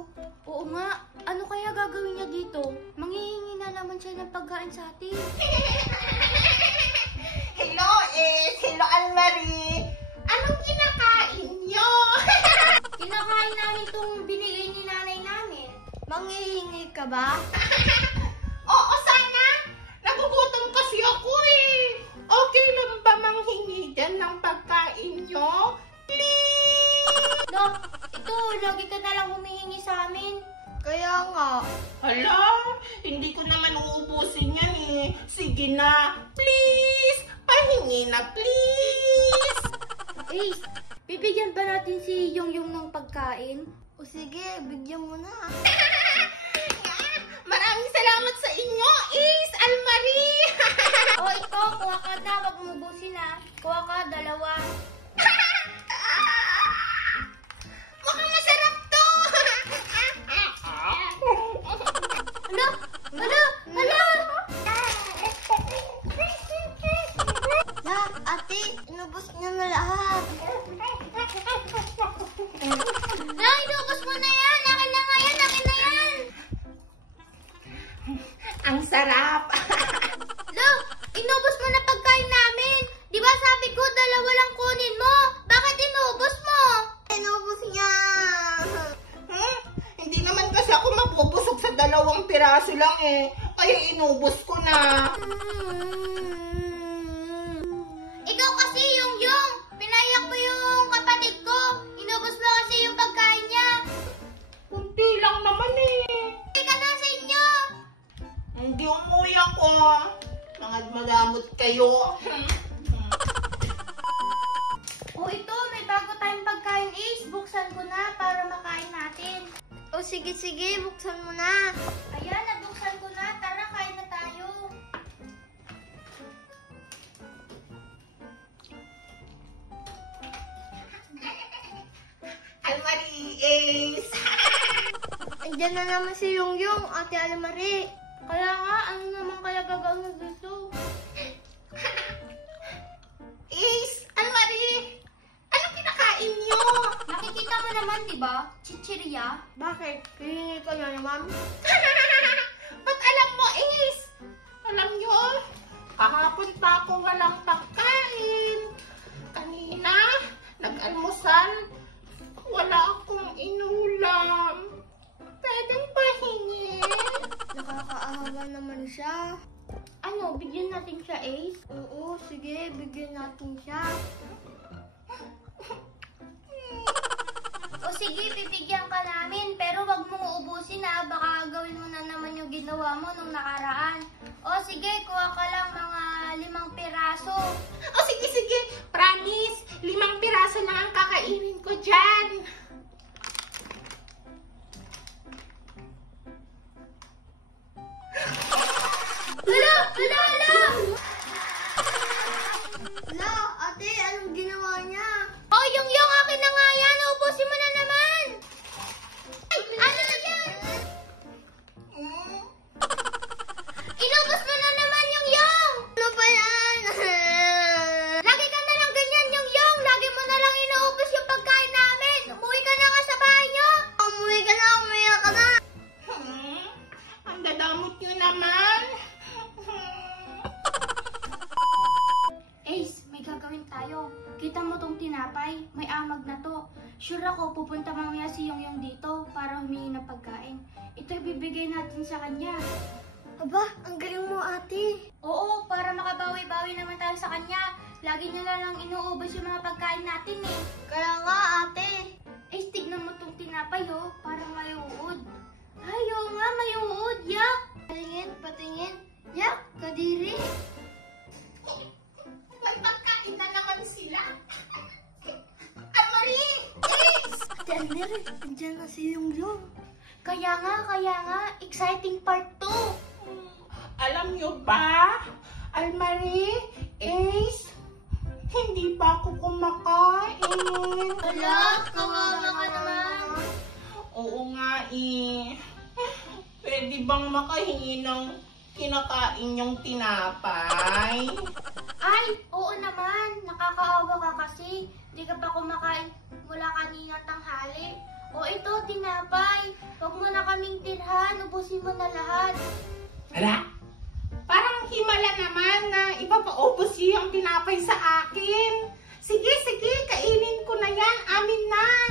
tayo. Oo nga, ano kaya gagawin niya dito? Manghihingi na naman siya ng pagkain sa atin. Hello, hello, Anne-Marie. Anong kinakain nyo? Kinakain namin itong binigay ni nanay namin. Manghihingi ka ba? Oo, sana. Nagugutom kasi ako eh. Okay lang ba manghingi dyan ng pagkain nyo? Please! No, ito, lagi ka na lang humihingi sa amin. Kaya nga. Hala, hindi ko naman uubusin yan eh. Sige na, please! Pahingi na, please! Ace, bibigyan ba natin si Yongyong ng pagkain? O sige, bigyan mo na. Maraming salamat sa inyo, Ace, Anne-Marie! O ito, kuha ka na, wag mo ubusin ha. Kuha ka, 2. Mukhang masarap to! Hala! Hala! Hala! La, ate, inubos niya na lahat. La, inubos mo na yan! Akin na nga yan! Akin na yan! Ang sarap! La, inubos mo na pagkain namin! Di ba sabi ko, 2 lang kunin mo? Bakit inubos mo? Inubos niya. Hindi naman kasi ako mabubusog sa 2 piraso lang eh. Kaya inubos ko na. Ikaw kasi Yongyong! Pinayak mo yung kapatid ko! Inubos mo kasi yung pagkain niya! Kunti lang naman eh. Hindi ka na sa inyo! Hindi umuwi ako. Mga magamot kayo. O ito, may bago tayong pagkain, Ace. Buksan ko na para makain natin. O sige, sige, buksan mo na. Ayan, nabuksan ko na. Tara, kain na tayo. Anne-Marie, Ace. Andiyan na naman si Yongyong, ate Anne-Marie. Kaya nga, ano naman kaya gagawin na dito? Ace, Anne-Marie. Anong kinakain nyo? Nakikita mo naman, di ba? Chichirya. Bakit? Hihingi ka na naman? Ba't alam mo, Ace? Alam nyo, kahapon pa ako walang pagkain. Kanina, nag-almusal, wala akong inulam. Pwedeng pahingi? Nakakaawa naman siya. Ano, bigyan natin siya, Ace? Oo, sige, bigyan natin siya. O sige, bibigyan ka namin. Pero wag mong ubusin ha. Baka gawin mo na naman yung ginawa mo nung nakaraan. O sige, kuha ka lang mga 5 piraso. O sige, sige, promise, 5 piraso na ang kakainin ko dyan. Hala! Hala! Hala! La, ate, anong ginawa niya? O, yung akin na nga yan. Ubusin mo na naman. Ano na yan? Inubos mo na naman yung! Ano ba yan? Lagi ka na lang ganyan, yung! Lagi mo na lang inuubos yung pagkain namin. Umuwi ka na nga sa bahay nyo. Umuwi ka na, umuwi ka na. Ang dadamot nyo naman. Ace, may gagawin tayo. Kita mo tong tinapay, may amag na to. Sure ako, pupunta mamaya si Yongyong dito para humingi ng pagkain. Ito ibibigay natin sa kanya. Aba, ang galing mo, ate. Oo, para makabawi-bawi naman tayo sa kanya. Lagi niya na lang inuubos yung mga pagkain natin eh. Kaya nga, ate. Ace, tignan mo tong tinapay oh, parang may uod. Ay, oo nga, may uod, yak! Patingin, patingin. Yak, kadiri. May pagkain na naman sila. Anne-Marie, Ace. Ate Anne-Marie, andyan na si Yongyong. Kaya nga, exciting part 2. Alam nyo ba, Anne-Marie, Ace, hindi pa ako kumakain. Hala, kawawa ka naman. Oo nga eh. Pwede bang makahingi ng kinakain yung tinapay? Ay, oo naman. Nakakaawa ka kasi. Di ka pa kumakain mula kanina tanghali. O ito, tinapay. Huwag mo na kaming tirhan. Ubusin mo na lahat. Ala, parang himala naman na ipapaubos yung tinapay sa akin. Sige, sige, kainin ko na yan. Amin na.